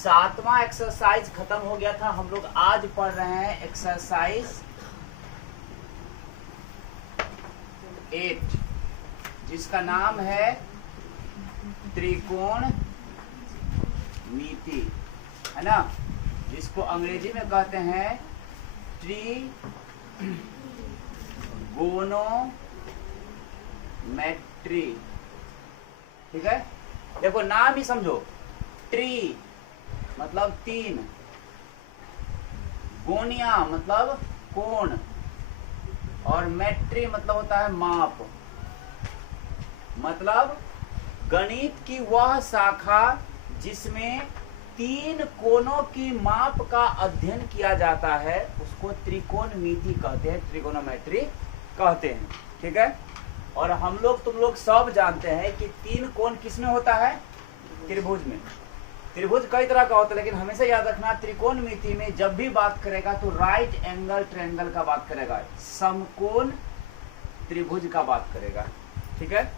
7वां exercise खत्म हो गया था। हम लोग आज पढ़ रहे हैं एक्सरसाइज 8 जिसका नाम है त्रिकोण मिति, है ना, जिसको अंग्रेजी में कहते हैं ट्रिगोनोमेट्री। ठीक है, देखो नाम ही समझो, ट्री मतलब 3, गोनिया मतलब कोण, और मेट्री मतलब होता है माप। मतलब गणित की वह शाखा जिसमें 3 कोणों की माप का अध्ययन किया जाता है उसको त्रिकोणमिति कहते हैं, त्रिकोणोमेट्री कहते हैं। ठीक है, और हम लोग तुम लोग सब जानते हैं कि 3 कोण किसमें होता है? त्रिभुज में। त्रिभुज कई तरह का होता है, लेकिन हमेशा याद रखना त्रिकोणमिति में जब भी बात करेगा तो राइट एंगल ट्रायंगल का बात करेगा, समकोण त्रिभुज का बात करेगा। ठीक है,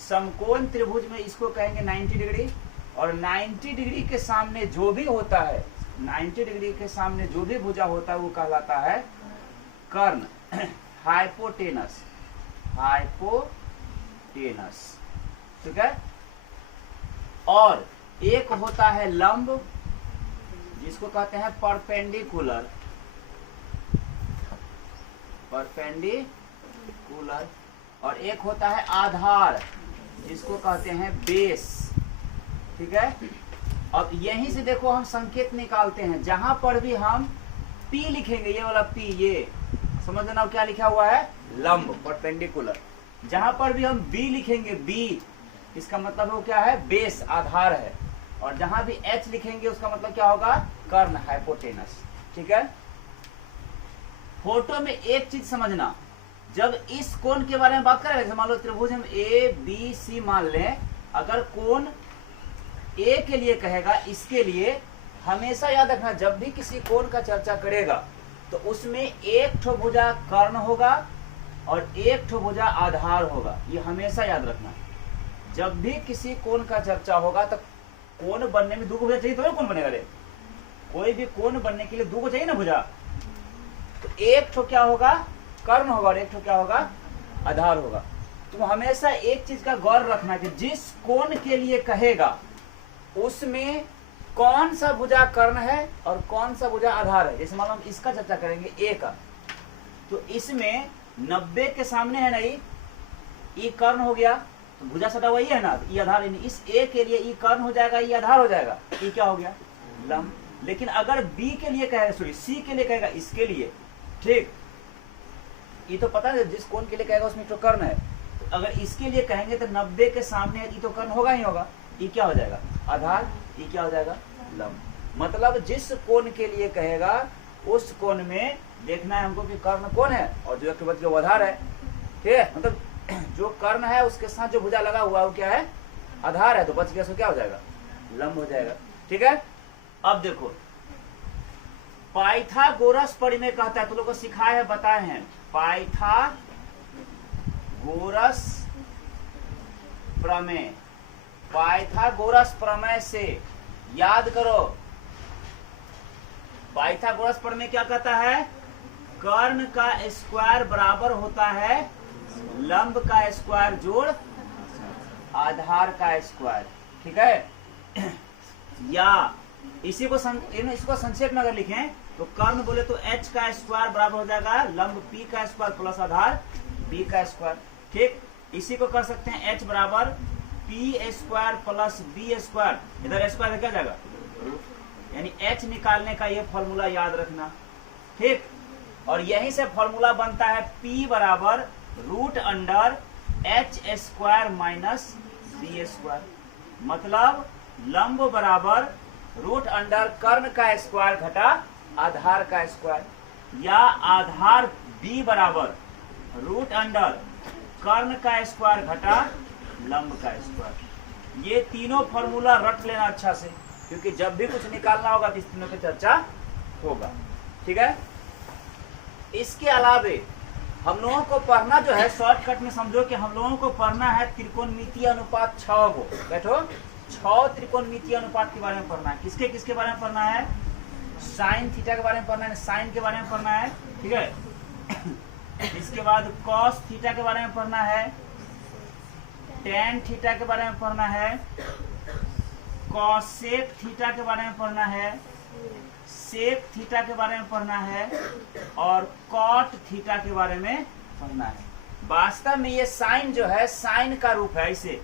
समकोण त्रिभुज में इसको कहेंगे 90 डिग्री, और 90 डिग्री के सामने जो भी होता है, 90 डिग्री के सामने जो भी भुजा होता है वो कहलाता है कर्ण, हाइपोटेनस, हाइपोटेनस। ठीक है, और एक होता है लंब जिसको कहते हैं परपेंडिकुलर, परपेंडिकुलर, और एक होता है आधार जिसको कहते हैं बेस। ठीक है, अब यहीं से देखो हम संकेत निकालते हैं, जहां पर भी हम P लिखेंगे, ये वाला P, ये समझ लेना क्या लिखा हुआ है, लंब, परपेंडिकुलर। जहां पर भी हम B लिखेंगे, B इसका मतलब वो क्या है, बेस, आधार है, और जहां भी H लिखेंगे उसका मतलब क्या होगा, कर्ण, हाइपोटेनस। ठीक है, फोटो में एक चीज समझना, जब इस कोण के बारे में बात करें, जैसे मान लो त्रिभुज हम ABC मान लें, अगर कोण ए के लिए कहेगा, इसके लिए हमेशा याद रखना जब भी किसी कोण का चर्चा करेगा तो उसमें एक ठो भुजा कर्ण होगा और एक ठो भुजा आधार होगा। ये हमेशा याद रखना, जब भी किसी कोण का चर्चा होगा तो कोण बनने में 2 भुजा चाहिए तो कोण बनेगा रे, कोई भी कोण बनने के लिए 2 चाहिए ना भुजा, तो एक ठो क्या होगा, कर्ण होगा, और एक ठो क्या होगा, आधार होगा। तुम हमेशा एक चीज का गौर रखना कि जिस कोण के लिए कहेगा उसमें कौन सा भुजा कर्ण है और कौन सा भुजा आधार है। जैसे मान लो हम इसका चर्चा करेंगे ए का, तो इसमें 90 के सामने है ना ई कर्ण हो गया, तो भुजा सटा वही है ना, ई आधार। इस ए के लिए ई कर्ण हो जाएगा, ई आधार हो जाएगा, ई क्या हो गया, लंब। लेकिन अगर बी के लिए कहेगा, सॉरी सी के लिए कहेगा, इसके लिए, ठीक, ये तो पता है जिस कोण के लिए कहेगा उसमें तो कर्ण है, तो अगर इसके लिए कहेंगे तो 90 के सामने ये तो कर्ण होगा ही होगा, ये क्या हो जाएगा, आधार, ये क्या हो जाएगा, लंब। मतलब जिस कोण के लिए कहेगा उस कोण में देखना है हमको कि कर्ण कौन है और जो बच गया वो आधार है। ठीक है, मतलब जो कर्ण है उसके साथ जो भुजा लगा हुआ है वो क्या है, आधार है, तो बच गया सो क्या हो जाएगा, लंब हो जाएगा। ठीक है, अब देखो पाइथागोरस परिमेय कहता है, तो लोगों को सिखाए हैं, बताए हैं, पाइथागोरस प्रमेय। पाइथागोरस प्रमेय से याद करो, पाइथागोरस प्रमेय क्या कहता है, कर्ण का स्क्वायर बराबर होता है लंब का स्क्वायर जोड़ आधार का स्क्वायर। ठीक है, या इसको संक्षेप में अगर लिखें तो कर्ण बोले तो h का स्क्वायर बराबर हो जाएगा लंब p का स्क्वायर प्लस आधार b का स्क्वायर। ठीक, इसी को कर सकते हैं h बराबर p square plus b square, इधर स्क्वायर क्या जाएगा, यानी h निकालने का ये फॉर्मूला याद रखना। ठीक, और यहीं से फॉर्मूला बनता है p बराबर root under h square minus b square. मतलब लंब बराबर रूट अंडर कर्ण का स्क्वायर घटा आधार का स्क्वायर, या आधार b बराबर रूट अंडर कर्ण का स्क्वायर घटा लंब का स्क्वायर। ये तीनों फॉर्मूला रट लेना अच्छा से, क्योंकि जब भी कुछ निकालना होगा तो इस तीनों की चर्चा होगा। ठीक है, इसके अलावे हम लोगों को पढ़ना जो है, शॉर्टकट में समझो कि हम लोगों को पढ़ना है त्रिकोणमितीय अनुपात 6 को। बैठो, 6 त्रिकोणमितीय अनुपात के बारे में पढ़ना है। किसके किसके बारे में पढ़ना है? साइन थीटा के बारे में पढ़ना है, साइन के बारे में पढ़ना है, ठीक है। इसके बाद कॉस थीटा के बारे में पढ़ना है, टेन थीटा के बारे में पढ़ना है, कॉसेक थीटा के बारे में पढ़ना है, सेक थीटा के बारे में पढ़ना है और कॉट थीटा के बारे में पढ़ना है। वास्तव में ये साइन जो है साइन का रूप है, इसे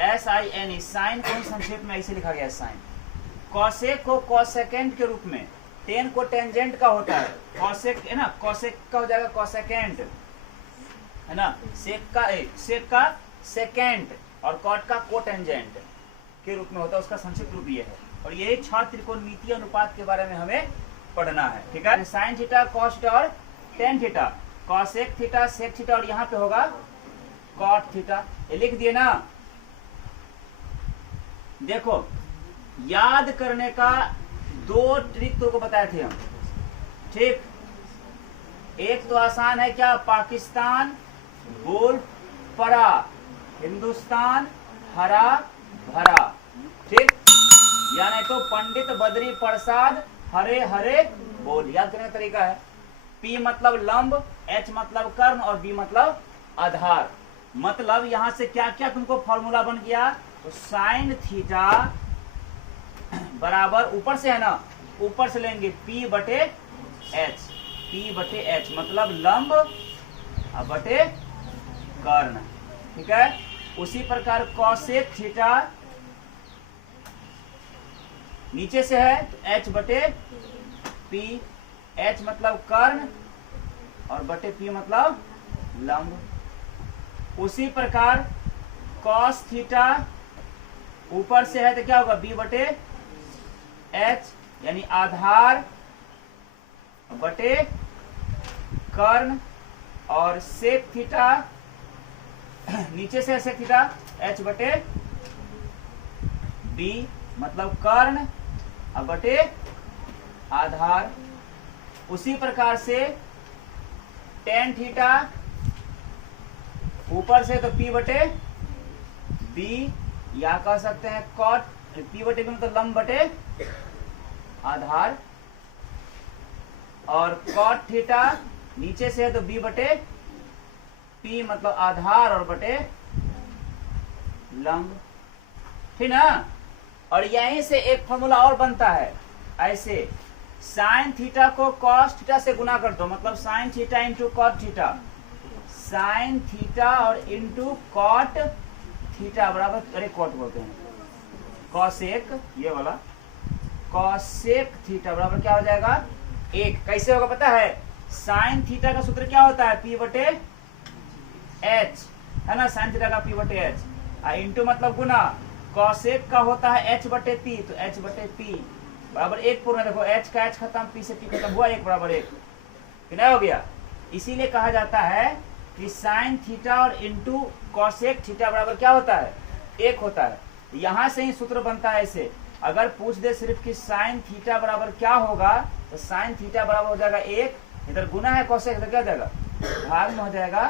SIN, साइन को संक्षेप में ऐसे लिखा गया है साइन। कॉसेक को कॉसेकेंट के रूप में, टेन को टेंजेंट का होता है, कॉसेक है ना, कॉसेक का हो जाएगा कॉसेकेंट है ना, सेक का सेकेंड और कॉट का कोटेंजेंट के रूप में होता है, उसका संक्षिप्त रूप ये है। और ये 6 त्रिकोणमितीय अनुपात के बारे में हमें पढ़ना है, ठीक है। साइन थीटा, कॉस थीटा और tan theta, cosec theta, sec theta और यहाँ पे होगा कॉट थीटा। ये लिख दिए ना। देखो याद करने का 2 ट्रिक तो को बताए थे हम, ठीक। एक तो आसान है, क्या? पाकिस्तान बोल पड़ा, हिंदुस्तान हरा भरा, ठीक। या नहीं तो पंडित बद्री प्रसाद हरे हरे बोल। याद करने का तरीका है, P मतलब लंब, H मतलब कर्ण और B मतलब आधार। मतलब यहां से क्या क्या तुमको फॉर्मूला बन गया? तो साइन थीटा बराबर, ऊपर से है ना, ऊपर से लेंगे P बटे H, P बटे H मतलब लंब बटे कर्ण, ठीक है। उसी प्रकार कॉसेक थीटा नीचे से है तो H बटे P, H मतलब कर्ण और बटे P मतलब लंब। उसी प्रकार कॉस थीटा ऊपर से है तो क्या होगा? B बटे H यानी आधार बटे कर्ण, और सेक थीटा नीचे से सेक थीटा H बटे B मतलब कर्ण बटे आधार। उसी प्रकार से टेन थीटा ऊपर से तो P बटे B, या कह सकते हैं कॉट, P बटे B मतलब लंब बटे आधार, और कॉट थीटा नीचे से है तो B बटे P मतलब आधार और बटे लंब, ठीक ना। और यहीं से एक फॉर्मूला और बनता है, ऐसे साइन थीटा को कॉस थीटा से गुना कर दो, मतलब sine theta into cot theta, sine theta और इंटू कॉट थीटा बराबर, अरे कॉट बोलते हैं, कॉसेक, ये वाला कॉसेक थीटा बराबर क्या हो जाएगा? 1। कैसे होगा पता है? साइन थीटा का सूत्र क्या होता है? P बटे H है ना, साइन थीटा का P बटे H, इंटू मतलब गुना, कॉसेक का होता है H बटे P, तो H बटे P बराबर 1 पूर्ण। देखो H का H खत्म, P से P खत्म हुआ, 1 बराबर 1, कितना हो गया? इसीलिए कहा जाता है कि साइन थीटा और इंटू कॉसेक थीटा बराबर क्या होता है? 1 होता है। यहां से ही सूत्र बनता है ऐसे। अगर पूछ दे सिर्फ कि साइन थीटा बराबर क्या होगा, तो साइन थीटा बराबर हो जाएगा 1, इधर गुना है कॉसेक, इधर क्या हो जाएगा? भाग में हो जाएगा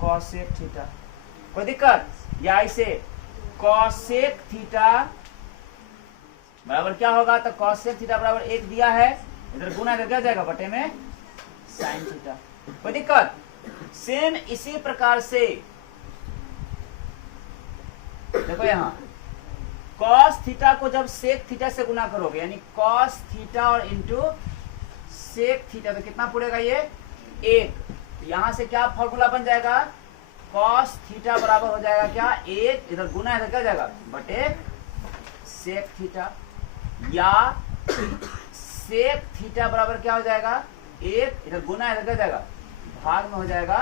कॉसेक थीटा। कोई दिक्कत? या ऐसे कॉसेक थीटा बराबर क्या होगा? तो कॉसेक थीटा बराबर 1 दिया है, इधर गुना इधर क्या जाएगा? बटे में साइन थीटा। कोई दिक्कत? सेम इसी प्रकार से देखो यहां कॉस थीटा को जब सेक थीटा से गुना करोगे, यानी कॉस थीटा और इंटू सेक थीटा, तो कितना पड़ेगा? ये 1। यहां से क्या फॉर्मूला बन जाएगा? कॉस थीटा बराबर हो जाएगा क्या? 1, इधर गुना इधर क्या जाएगा? बटे सेक थीटा, या सेक थीटा बराबर क्या हो जाएगा? 1, इधर गुना इधर क्या जाएगा? भाग में हो जाएगा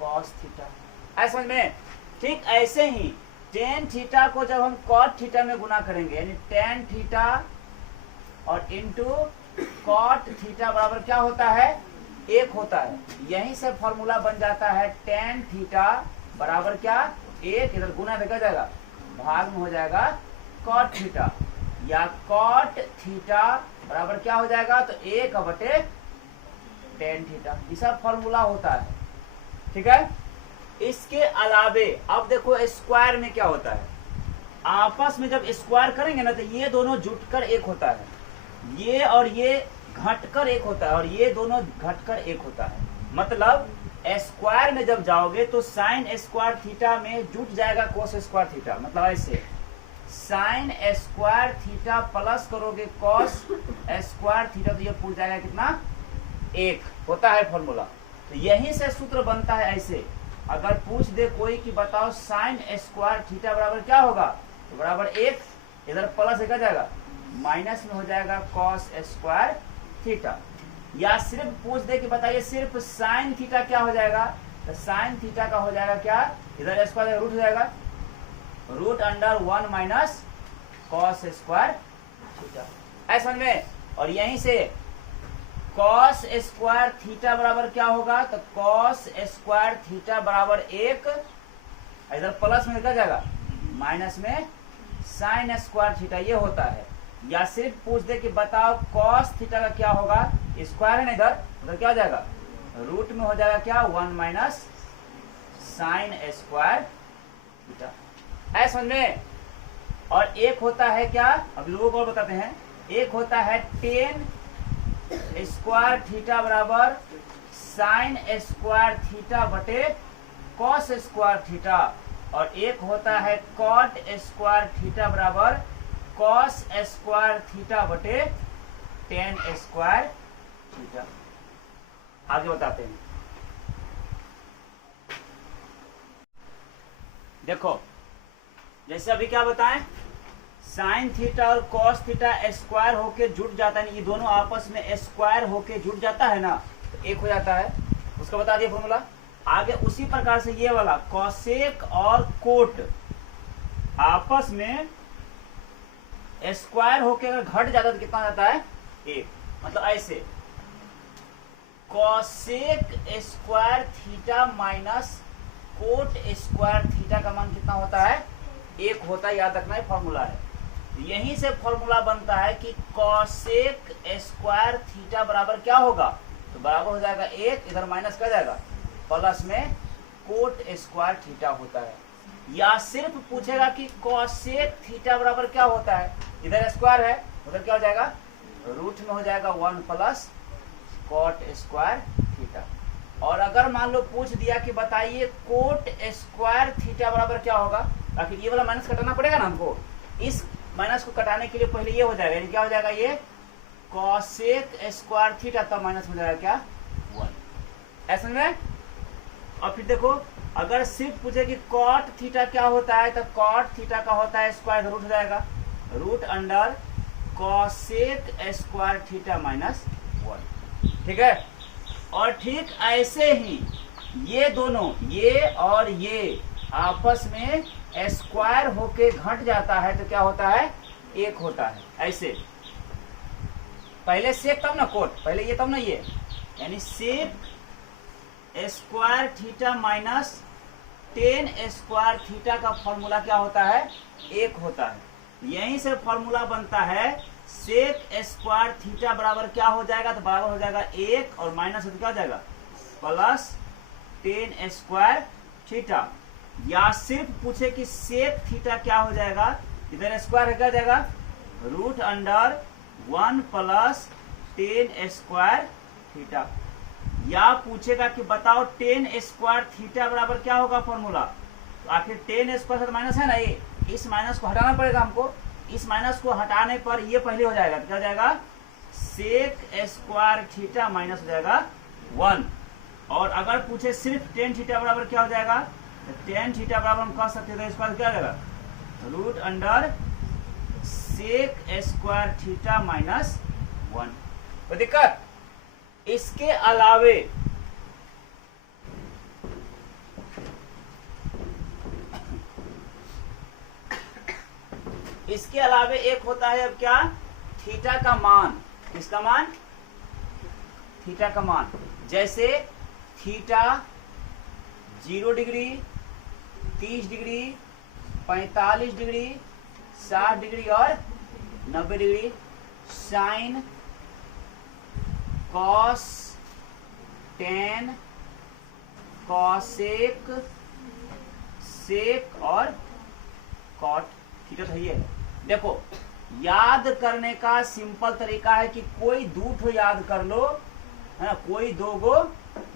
कॉस थीटा। ऐसा समझ में? ठीक ऐसे ही टेन थीटा को जब हम कॉट थीटा में गुना करेंगे, यानी टेन थीटा और इंटू कॉट थीटा बराबर क्या होता है? 1 होता है। यहीं से फॉर्मूला बन जाता है टेन थीटा बराबर क्या? 1, इधर गुना देखा जाएगा, भाग में हो जाएगा कॉट थीटा, या कॉट थीटा बराबर क्या हो जाएगा? तो 1 बटे टेन थीटा। ये सब फॉर्मूला होता है, ठीक है। इसके अलावे अब देखो स्क्वायर में क्या होता है? आपस में जब स्क्वायर करेंगे ना तो ये दोनों जुटकर एक होता है, ये और ये घटकर एक होता है, और ये दोनों घटकर एक होता है। मतलब स्क्वायर में जब जाओगे तो साइन स्क्वायर थीटा में जुट जाएगा कोस स्क्वायर थीटा। मतलब ऐसे साइन स्क्वायर थीटा प्लस करोगे कॉस स्क्वायर थीटा तो ये पूछ जाएगा कितना, एक होता है फॉर्मूला। तो यहीं से सूत्र बनता है ऐसे। अगर पूछ दे कोई कि बताओ साइन स्क्वायर थीटा बराबर क्या होगा, तो बराबर एक, इधर प्लस एक आ जाएगा, माइनस में हो जाएगा कॉस स्क्वायर थीटा। या सिर्फ पूछ दे कि बताइए सिर्फ साइन थीटा क्या हो जाएगा, तो साइन थीटा का हो जाएगा क्या, इधर स्क्वायर रूट हो जाएगा, root under 1 minus cos square theta. ऐसा में, और यहीं से कॉस स्क्वायर थीटा बराबर क्या होगा, तो कॉस स्क्वायर थीटा बराबर एक, इधर प्लस में क्या जाएगा, माइनस में साइन स्क्वायर थीटा, ये होता है। या सिर्फ पूछ दे कि बताओ कॉस थीटा का क्या होगा, स्क्वायर है ना इधर, उधर क्या हो जाएगा, रूट में हो जाएगा क्या, 1 माइनस साइन स्क्वायर थीटा। ऐसा समझ में। और एक होता है क्या, अभी लोगों को और बताते हैं, एक होता है टेन स्क्वायर थीटा बराबर साइन स्क्वायर थीटा बटे कॉस स्क्वायर थीटा, और एक होता है कॉट स्क्वायर थीटा बराबर कॉस स्क्वायर थीटा बटे टेन स्क्वायर थीटा। आगे बताते हैं। देखो जैसे अभी क्या बताएं, साइन थीटा और कॉस थीटा स्क्वायर होके जुट जाता है, ये दोनों आपस में स्क्वायर होके जुट जाता है ना, तो एक हो जाता है, उसका बता दिया फॉर्मूला। आगे उसी प्रकार से ये वाला कॉसेक और कोट आपस में स्क्वायर होके अगर घट जाता है तो कितना जाता है, एक। मतलब ऐसे cosec square theta minus cot square theta का मान कितना होता है, एक होता है। याद रखना है फॉर्मूला है। यहीं से फॉर्मूला बनता है कि कॉसेक स्क्वायर थीटा बराबर क्या होगा, तो बराबर हो जाएगा एक, इधर माइनस कर जाएगा, प्लस में कोट स्क्वायर थीटा होता है। या सिर्फ पूछेगा कि कॉसेक थीटा बराबर क्या होता है, इधर स्क्वायर है, उधर क्या हो जाएगा, रूट में हो जाएगा 1 प्लस कॉट स्क्वायर थीटा। और अगर मान लो पूछ दिया कि बताइए कोट स्क्वायर थीटा बराबर क्या होगा, आखिर ये वाला माइनस कटाना पड़ेगा ना हमको, इस माइनस को कटाने के लिए पहले ये हो जाएगा, यानी क्या हो जाएगा, ये कॉसेक स्क्वायर थीटा, तब माइनस हो जाएगा क्या, 1। ऐसा में। और फिर देखो अगर सिर्फ पूछे कि कॉट थीटा क्या होता है, तो कॉट थीटा का होता है स्क्वायर, रूट हो जाएगा, root under cosec square theta minus 1। ठीक है। और ठीक ऐसे ही ये दोनों, ये और ये आपस में स्क्वायर होके घट जाता है, तो क्या होता है, एक होता है। ऐसे पहले सेक तब ना कोट, पहले ये तब ना ये, यानी sec square theta minus tan square theta का फॉर्मूला क्या होता है, एक होता है। यहीं से फॉर्मूला बनता है सेक स्क्वायर थीटा बराबर क्या हो जाएगा, तो बराबर हो जाएगा एक, और माइनस हो तो क्या हो जाएगा, प्लस टेन स्क्वायर थीटा। या सिर्फ पूछे कि सेक थीटा क्या हो जाएगा, इधर स्क्वायर है, क्या जाएगा, root under 1 plus tan square theta. या पूछेगा कि बताओ टेन स्क्वायर थीटा बराबर क्या होगा फॉर्मूला, तो आखिर टेन स्क्वायर से माइनस है ना, ये इस माइनस को हटाना पड़ेगा हमको, इस माइनस को हटाने पर ये पहले हो जाएगा, तो क्या हो जाएगा, सेक स्क्वायर थीटा माइनस हो जाएगा 1। और अगर पूछे सिर्फ टेन थीटा बराबर क्या हो जाएगा, टेन थीटा बराबर हम कह सकते हैं, स्क्वायर क्या हो जाएगा, root under sec square theta minus 1। तो दिक्कत। इसके अलावे एक होता है अब क्या, थीटा का मान। किसका मान, थीटा का मान। जैसे theta 0 degree, 30 degree, 45 degree, 60 degree और 90 degree, sine, cos, tan, cosec, sec और कॉट। थीटा तो ये है। देखो याद करने का सिंपल तरीका है कि कोई दो ठो याद कर लो, है ना, कोई दो गो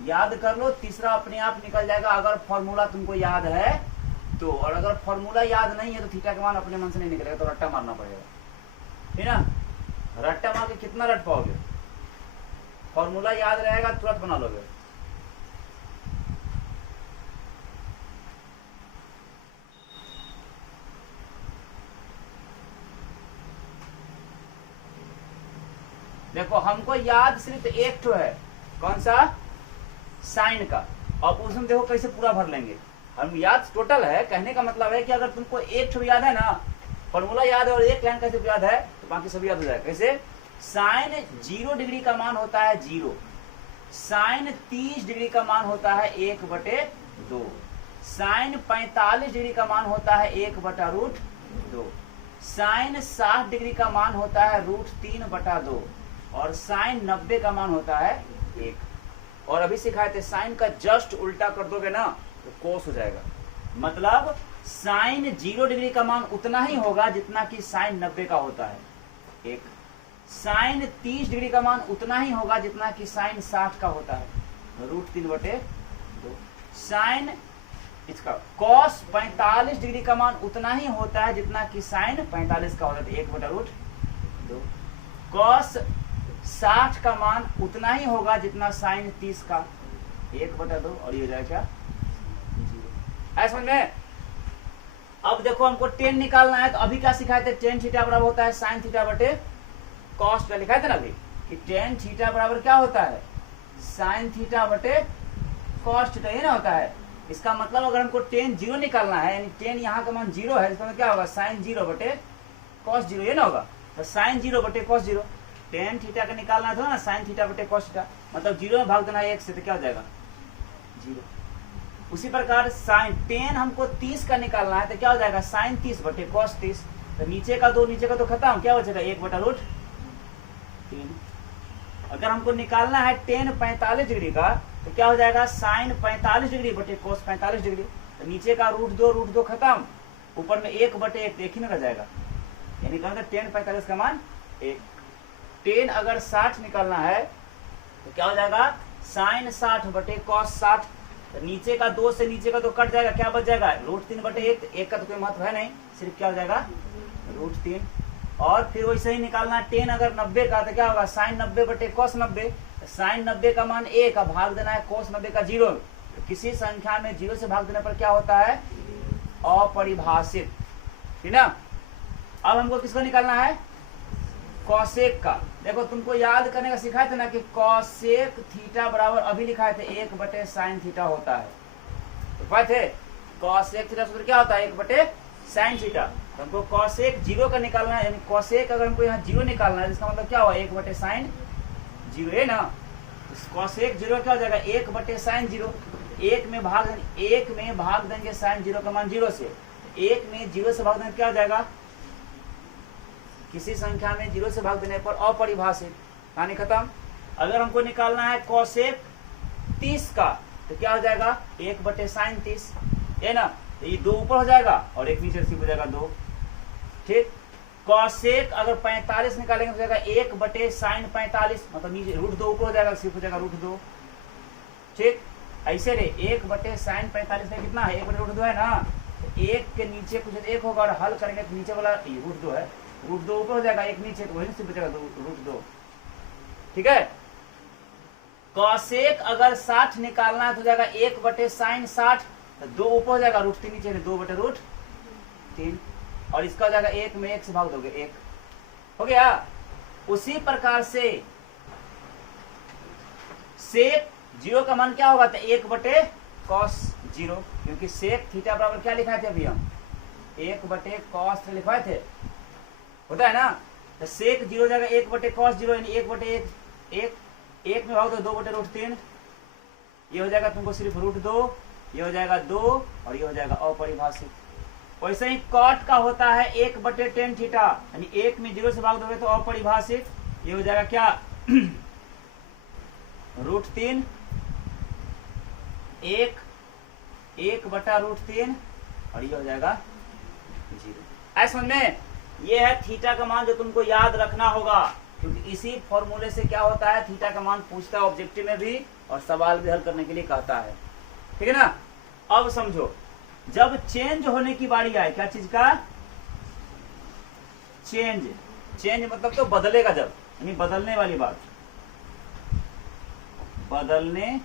याद कर लो, तीसरा अपने आप निकल जाएगा अगर फॉर्मूला तुमको याद है तो। और अगर फॉर्मूला याद नहीं है तो थीटा का मान अपने मन से नहीं निकलेगा, तो रट्टा मारना पड़ेगा, ठीक ना। रट्टा मार के कितना रट पाओगे? फॉर्मूला याद रहेगा तुरंत बना लोगे। देखो हमको याद सिर्फ एक ठो है, कौन सा? साइन का। और उसमें देखो कैसे पूरा भर लेंगे हम। याद टोटल है, कहने का मतलब है कि अगर तुमको एक ठो याद है ना, फॉर्मूला याद है और एक लाइन कैसे याद है तो बाकी सब याद हो जाएगा। कैसे? साइन 0 डिग्री का मान होता है 0, साइन 30 डिग्री का मान होता है 1/2, साइन 45 डिग्री का मान होता है 1/√2, साइन 60 डिग्री का मान होता है √3/2 और साइन 90 का मान होता है 1। और अभी सिखाए थे साइन का जस्ट उल्टा कर दोगे ना तो कोस हो जाएगा। मतलब साइन 0 डिग्री का मान उतना ही होगा जितना कि साइन 90 का होता है 1, साइन 30 डिग्री का मान उतना ही होगा जितना कि साइन 60 का होता है √3/2, साइन इसका कॉस 45 डिग्री का मान उतना ही होता है जितना कि साइन 45 का होता है 1/√2, कॉस 60 का मान उतना ही होगा जितना साइन 30 का 1/2, और ये हो जाएगा क्या? 0। समझ में? अब देखो हमको टेन निकालना है तो अभी क्या सिखाए थे? टेन थीटा बराबर होता है साइन थीटा बटे कॉस थीटा। लिखाए थे ना अभी कि टेन थीटा बराबर क्या होता है? साइन थीटा बटे कॉस थीटा, ये ना होता है। इसका मतलब अगर हमको टेन 0 निकालना है, यानी टेन यहाँ का मान 0 है, इसका मतलब क्या होगा? साइन 0 बटे कॉस 0, ये ना होगा। तो साइन 0 बटे कॉस 0, टेन थीटा का निकालना था ना, साइन थीटा बटे कॉस थीटा, मतलब 0 में भाग देना है 1 से, तो क्या हो जाएगा? 0। उसी प्रकार साइन टेन हमको 30 का निकालना है तो क्या हो जाएगा? साइन 30 बटे कॉस 30, तो नीचे का दो खत्म, क्या बचेगा? 1/√3। अगर हमको निकालना है टेन 45 डिग्री का तो क्या हो जाएगा? साइन 45 डिग्री बटे कॉस 45 डिग्री, तो नीचे का √2 खत्म, ऊपर में 1/1 एक ही में रह जाएगा। यानी कहते टेन 45 का मान 1। टेन अगर 60 निकालना है तो क्या हो जाएगा? साइन 60 बटे कॉस 60, तो नीचे का 2 से नीचे का 2 कट जाएगा, क्या बच जाएगा? √3/1, 1 का तो कोई महत्व है नहीं, सिर्फ क्या हो जाएगा? √3। और फिर वैसे ही निकालना टेन अगर 90 का तो क्या होगा? साइन 90 बटे कॉस 90, साइन 90 का मान 1, का भाग देना है कॉस 90 का 0। तो किसी संख्या में 0 से भाग देने पर क्या होता है? अपरिभाषित, ठीक ना। अब हमको किसको निकालना है? कॉसेक का। देखो तुमको याद करने का सिखाए थे ना कि कॉसेक थीटा बराबर अभी लिखाए थे 1/sin थीटा होता है, तो पाए थे कॉसेक थीटा सूत्र क्या होता है? 1/sin theta. हमको कॉसेक 0 का निकालना है, यानी कॉसेक अगर हमको यहाँ 0 निकालना है इसका मतलब क्या हुआ? 1/sin 0 है ना। कॉसेक 0 क्या हो जाएगा? 1/sin 0, 1 में भाग देंगे साइन 0 का मान 0 से, 1 में 0 से भाग देंगे क्या हो जाएगा? किसी संख्या में 0 से भाग देने पर अपरिभाषित, कहानी खत्म। अगर हमको निकालना है कॉसेक 30 का तो क्या हो जाएगा? 1/sin 30, है ना। तो ये 2 ऊपर हो जाएगा और 1 नीचे सिर्फ हो जाएगा 2, ठीक। कॉसेक अगर 45 निकालेंगे तो जाएगा 1/sin 45, मतलब नीचे √2 ऊपर हो जाएगा, सिर्फ हो जाएगा √2, ठीक। ऐसे रे 1/sin 45 में कितना है? 1/√2 है ना। 1 के नीचे कुछ 1 होगा और हल करेंगे तो नीचे वाला √2 है, √2 ऊपर हो जाएगा, 1 नीचे, तो वही सिर्फ बचेगा √2, ठीक है। कॉसेक अगर 60 निकालना है तो जाएगा 1/sin 60, तो 2 ऊपर हो जाएगा, √3 नीचे, 2/√3, और इसका हो जाएगा 1 में 1 से भाग दोगे 1, हो गया। उसी प्रकार से सेक 0 का मान क्या होगा? तो 1/cos 0, क्योंकि सेक थीटा बराबर क्या लिखाए थे अभी हम? 1/cos लिखवाए थे, होता है ना। तो सेक 0 हो जाएगा 1/cos 0, यानी 1 में भाग दो 2/√3, ये हो जाएगा तुमको सिर्फ √2, ये हो जाएगा 2, और ये हो जाएगा अपरिभाषित। वैसे ही कॉट का होता है 1/tan थीटा, यानी 1 में 0 से भाग दोगे तो अपरिभाषित, ये हो जाएगा क्या? √3, 1/√3, और ये हो जाएगा 0। ऐसा समझ में? ये है थीटा का मान जो तुमको याद रखना होगा, क्योंकि इसी फॉर्मूले से क्या होता है, थीटा का मान पूछता है ऑब्जेक्टिव में भी और सवाल भी हल करने के लिए कहता है। ठीक है ना? अब समझो, जब चेंज होने की बारी आए, क्या चीज का चेंज, चेंज मतलब तो बदलेगा जब, यानी बदलने वाली बात, बदलने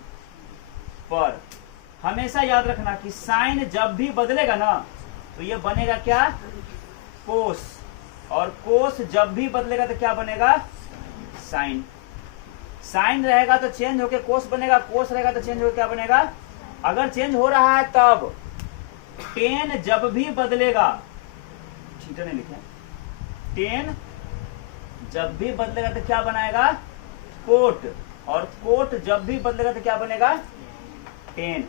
पर हमेशा याद रखना कि साइन जब भी बदलेगा ना तो ये बनेगा क्या, कोस, और कोस जब भी बदलेगा तो क्या बनेगा, साइन। साइन रहेगा तो चेंज होके कोस बनेगा, कोस रहेगा तो चेंज होके क्या बनेगा, अगर चेंज हो रहा है तब टेन जब भी बदलेगा, थीटा नहीं लिखे, टेन जब भी बदलेगा तो क्या बनाएगा, कोट, और कोट जब भी बदलेगा तो क्या बनेगा, टेन।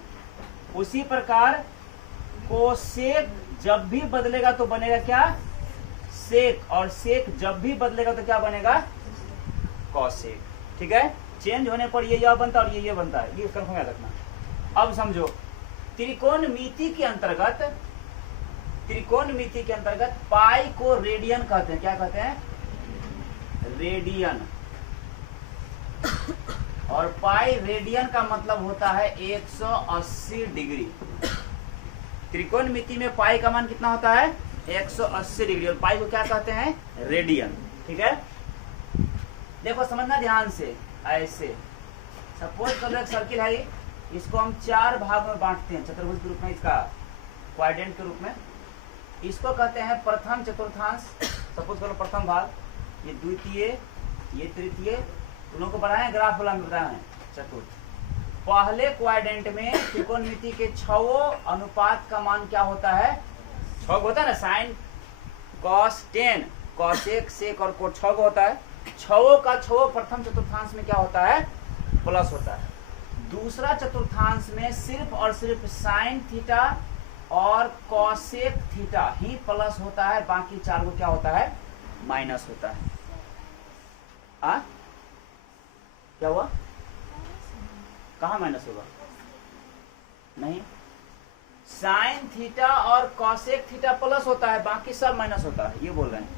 उसी प्रकार कोसेक जब भी बदलेगा तो बनेगा क्या, सेक, और सेक जब भी बदलेगा तो क्या बनेगा, कॉसेक। ठीक है? चेंज होने पर ये बनता है और ये बनता है, ये कंफर्म याद रखना। अब समझो, त्रिकोणमिति के अंतर्गत, त्रिकोणमिति के अंतर्गत पाई को रेडियन कहते हैं। क्या कहते हैं, रेडियन। और पाई रेडियन का मतलब होता है 180 डिग्री। त्रिकोणमिति में पाई का मान कितना होता है, 180 डिग्री, और पाई को क्या कहते हैं, रेडियन। ठीक है? देखो समझना ध्यान से, ऐसे सपोज करो एक सर्किल है, इसको हम 4 भाग में बांटते हैं चतुर्भुज के रूप में, इसका क्वाड्रेंट के रूप में। इसको कहते हैं प्रथम चतुर्थांश, सपोज करो प्रथम भाग, ये द्वितीय, ये तृतीय, तुम लोग को बनाए ग्राफ वाला में बताए हैं चतुर्थ। पहले क्वाड्रेंट में त्रिकोणमिति के 6 अनुपात का मान क्या होता है, 6 होता है ना, sine cos tan, cosec sec और कोट 6 होता है। 6 का 6 प्रथम चतुर्थांश में क्या होता है, प्लस होता है। दूसरा चतुर्थांश में सिर्फ और सिर्फ साइन थीटा और कॉसेक थीटा ही प्लस होता है, बाकी 4 को क्या होता है, माइनस होता है। क्या हुआ, कहाँ माइनस होगा, नहीं, साइन थीटा और कॉसेक थीटा प्लस होता है, बाकी सब माइनस होता है, ये बोल रहे हैं।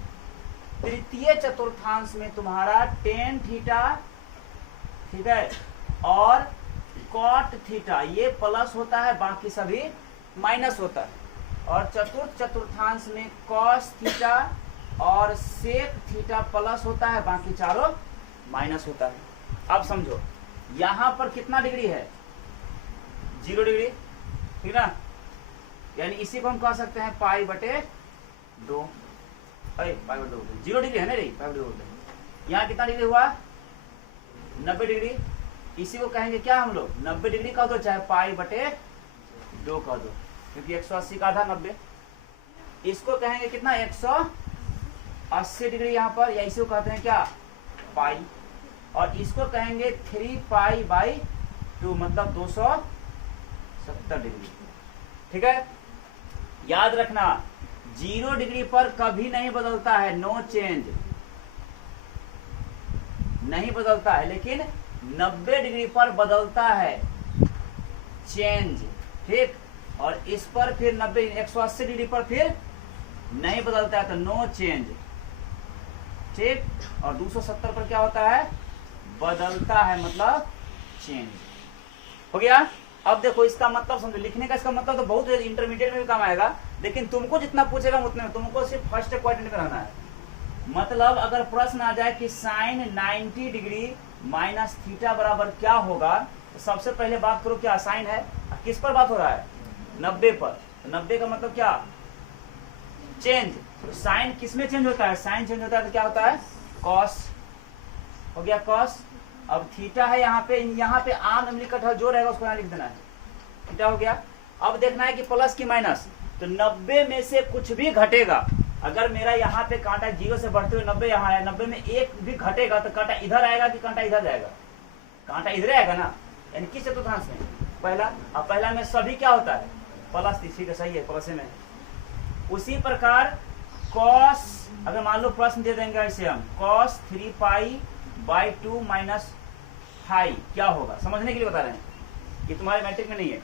तृतीय चतुर्थांश में तुम्हारा टेन थीटा, ठीक है, और कॉट थीटा ये प्लस होता है, बाकी सभी माइनस होता है। और चतुर्थ चतुर्थांश में कॉस थीटा और सेक थीटा प्लस होता है, बाकी चारों माइनस होता है। अब समझो, यहां पर कितना डिग्री है, 0 डिग्री, ठीक ना, यानी इसी को हम कह सकते हैं पाई बटे 2, पाई बटे 2, 0 डिग्री है ना, पाई बटे 2। यहाँ कितना डिग्री हुआ, 90 डिग्री। इसी को कहेंगे क्या हम लोग, 90 डिग्री कह दो, चाहे पाई बटे 2 कह दो, क्योंकि 180 का आधा 90। इसको कहेंगे कितना, 180 डिग्री यहाँ पर, या इसी को कहते हैं क्या, पाई। और इसको कहेंगे 3 पाई बाई 2, मतलब 270 डिग्री। ठीक है? याद रखना, 0 डिग्री पर कभी नहीं बदलता है, नो चेंज, नहीं बदलता है, लेकिन 90 डिग्री पर बदलता है, चेंज। ठीक? और इस पर फिर 180 डिग्री पर फिर नहीं बदलता है, तो नो चेंज। ठीक? और 270 पर क्या होता है, बदलता है, मतलब चेंज। हो गया? अब देखो इसका मतलब समझो, लिखने का इसका मतलब तो बहुत इंटरमीडिएट में भी काम आएगा, लेकिन तुमको जितना पूछेगा उतने में, तुमको सिर्फ फर्स्ट क्वाड्रेंट में रहना है। मतलब अगर प्रश्न आ जाए कि साइन 90 डिग्री माइनस थीटा बराबर क्या होगा, तो सबसे पहले बात करो क्या साइन है, किस पर बात हो रहा है, 90 पर। तो 90 का मतलब क्या, चेंज। तो साइन किस में चेंज होता है, साइन चेंज होता है तो क्या होता है, कॉस। हो गया कॉस। अब थीटा है यहाँ पे आम इमली कटहल जो रहेगा उसको यहाँ लिख देना है, थीटा हो गया। अब देखना है कि प्लस की माइनस, तो 90 में से कुछ भी घटेगा, अगर मेरा यहाँ पे कांटा 0 से बढ़ते हुए 90 यहाँ है, 90 में एक भी घटेगा तो कांटा इधर आएगा कि कांटा इधर जाएगा, कांटा इधर आएगा ना, यानी किस चतुर्थांश में, पहला। अब पहला में सभी क्या होता है, प्लस, ठीक है, सही है, प्लस में। उसी प्रकार कॉस, अगर मान लो प्रश्न दे देंगे ऐसे हम, cos 3 pi by 2 minus phi क्या होगा, समझने के लिए बता रहे हैं, ये तुम्हारे मैट्रिक में नहीं है।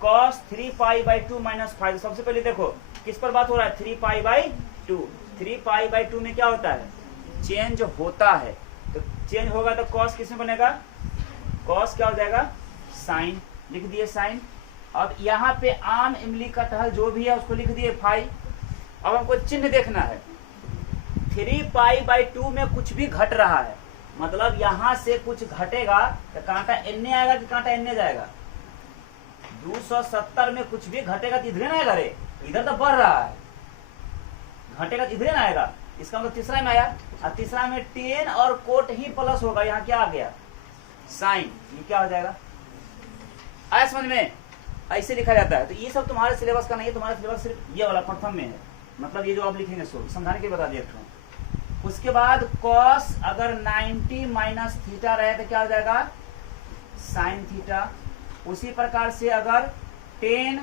Cos 3 pi by 2 minus phi, सबसे पहले देखो किस पर बात हो रहा है, 3π/2। 3π/2 में क्या होता है, चेंज होता है, तो चेंज होगा तो कॉस किस में बनेगा, कॉस क्या हो जाएगा, साइन, लिख दिए साइन। अब यहाँ पे आम इमली कटहल जो भी है उसको लिख दिए फाई। अब हमको चिन्ह देखना है, 3π/2 में कुछ भी घट रहा है, मतलब यहां से कुछ घटेगा तो कांटा एन्ने आएगा कि कांटा एन्ने जाएगा, 270 में कुछ भी घटेगा तो इधर ना आएगा, रे इधर तो बढ़ रहा है, घटेगा तो इधर ना आएगा, इसका मतलब तीसरा में आया। और तीसरा में टेन और कोट ही प्लस होगा, यहाँ क्या आ गया, साइन, ये क्या हो जाएगा, आया समझ में, ऐसे लिखा जाता है। तो ये सब तुम्हारे सिलेबस का नहीं है, तुम्हारा सिलेबस सिर्फ ये वाला प्रथम में है, मतलब ये जो आप लिखेंगे सो समझाने के बता दिया। उसके बाद कॉस अगर 90 माइनस थीटा रहे तो क्या हो जाएगा, साइन थीटा। उसी प्रकार से अगर 10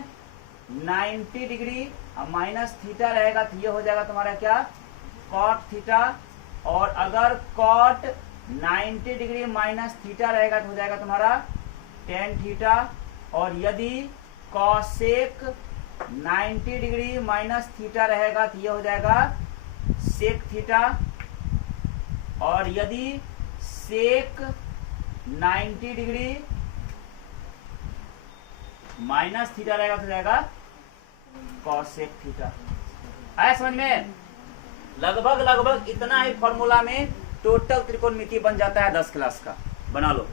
90 डिग्री माइनस थीटा रहेगा तो ये हो जाएगा तुम्हारा क्या, कॉट थीटा। और अगर कॉट 90 डिग्री माइनस थीटा रहेगा तो हो जाएगा तुम्हारा टेन थीटा। और यदि कॉसेक 90 डिग्री माइनस थीटा रहेगा तो ये हो जाएगा सेक थीटा। और यदि सेक 90 डिग्री माइनस थीटा रहेगा तो जाएगा कॉसेक थीटा। आया समझ में, लगभग इतना ही फॉर्मूला में टोटल त्रिकोणमिति बन जाता है 10 क्लास का, बना लो।